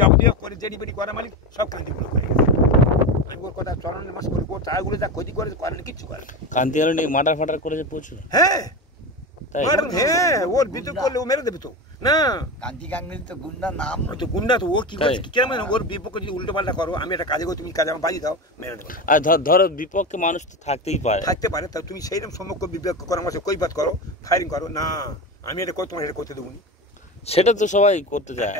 যাবতীয় করে জেডিবেডি করা মালিক সব কান্তিগুলো করে গেছে। আমি ওর কথা চরণের মাস করে ওর চাগুলো যা ক্ষতি করে করেন কিচ্ছু করে না। কান্তি আলো নিয়ে মার্ডার ফাটার করেছে প্রচুর। হ্যাঁ তাই হ্যাঁ ওর ভিতর করলে ও মেরে দেবে তো না। কান্তি গাঙ্গুলি তো গুন্ডা নাম, তো গুন্ডা তো ও কি করছে কেমন ওর বিপক্ষে যদি উল্টো পাল্টা করো আমি একটা কাজে তুমি কাজে আমার বাজি দাও মেরে দেবো। আর ধরো বিপক্ষে মানুষ তো থাকতেই পারে তা তুমি সেইরকম সম্মুখ বিপক্ষ করো আমার সাথে কৈবাদ করো ফায়ারিং করো না আমি এটা তোমার এটা করতে দেবো। সেটা তো সবাই করতে চায়।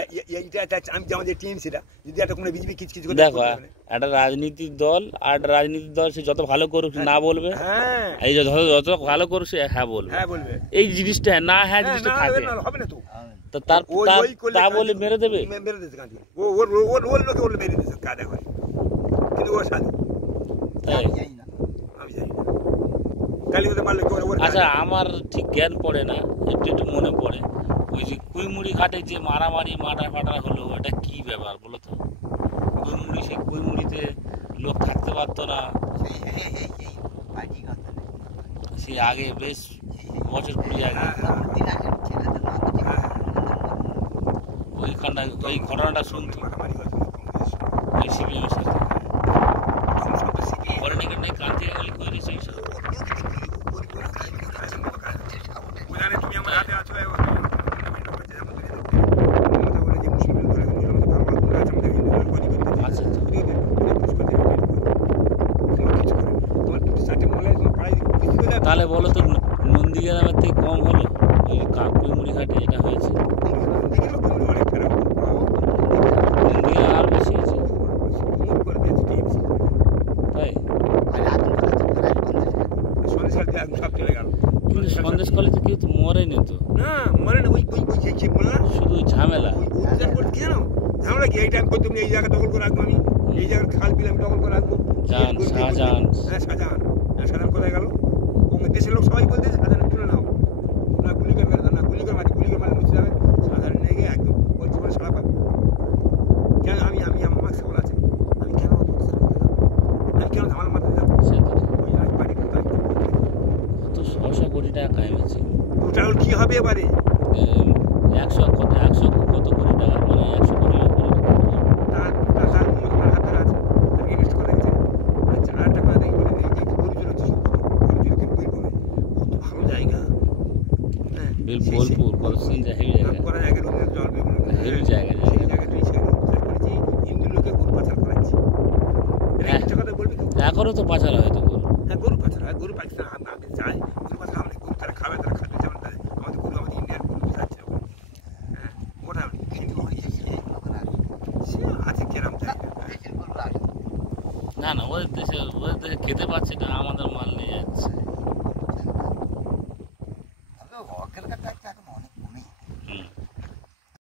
আমি যে আমাদের টিম সেটা যদি একটা কোনো বিজেপি কিছু কিছু দেখো একটা রাজনীতির দল আর একটা রাজনীতির দল সে যত ভালো করুক না বলবে, এই যে যত ভালো করুক সে হ্যাঁ বলবে, এই জিনিসটা না হ্যাঁ জিনিসটা থাকে হবে না তো তার তা বলে মেরে দেবে। ওর লোকে ওর মেরে দিয়েছে কাজে হয় কিন্তু ও সাধু তাই আমি জানি না কালী মারলে। আচ্ছা আমার ঠিক জ্ঞান পড়ে না, একটু একটু মনে পড়ে ওই যে কুইমুড়ি ঘাটে যে মারামারি মার্ডার ফাটার হলো এটা কি ব্যাপার বলো তো? কুইমুড়ি সেই কুইমুড়িতে লোক থাকতে পারতো না সে আগে বেশ বছর 20 আগে ওইখানটা ওই ঘটনাটা শুনতো ওই সিপিএমের সাথে পলিটিক্যাল নেই ক্রান্তি গাঙ্গুলি করে দিয়েছে এইসব। তুমি আমার হাতে আছো তাহলে বলো তো নন্দীগ্রামের থেকে কম হলো ওই কুইমুড়ি ঘাটে যেটা হয়েছে? নন্দীগ্রাম আরো বেশি হয়েছে তাই? কিন্তু সন্দেশ কলেজে কেউ তো মরেনি তো না মরে না ওই শুধু ঝামেলা ঝামেলা কি এইটা আমি তুমি এই জায়গা দখল করে রাখবো আমি এই জায়গার খাল বিল আমি দখল করে রাখবো শাহজাহান শাহজাহান কোথায় গেল? দেশের লোক সবাই বলতে শাহজাহান তুলে নাও না গুলি করে মেরে না গুলি করে মারে মুছে যাবে শাহজাহান নিয়ে গিয়ে একদম ওর জীবনে সারা পাবে কেন আমি আমার সকল আছে আমি কেন আমি কেন ধামাল মারতে যাবো? কত 100 কোটি টাকা কায়েমেছে ওটা কি হবে এবারে 100 কত কোটি টাকা মানে 100 কোটি বোলপুর কত সুন্দর হেভি জায়গা এখনো তো পাচার হয় তো গরু পাচার হয় গরু পাকিস্তান যায় গরু পাচার হবে গরু তারা খাবে তারা খাদ্য যেমন আমাদের গরু আমাদের ইন্ডিয়ার গরু যাচ্ছে ওটা আছে কেরাম না ওদের দেশে খেতে পাচ্ছে না আমাদের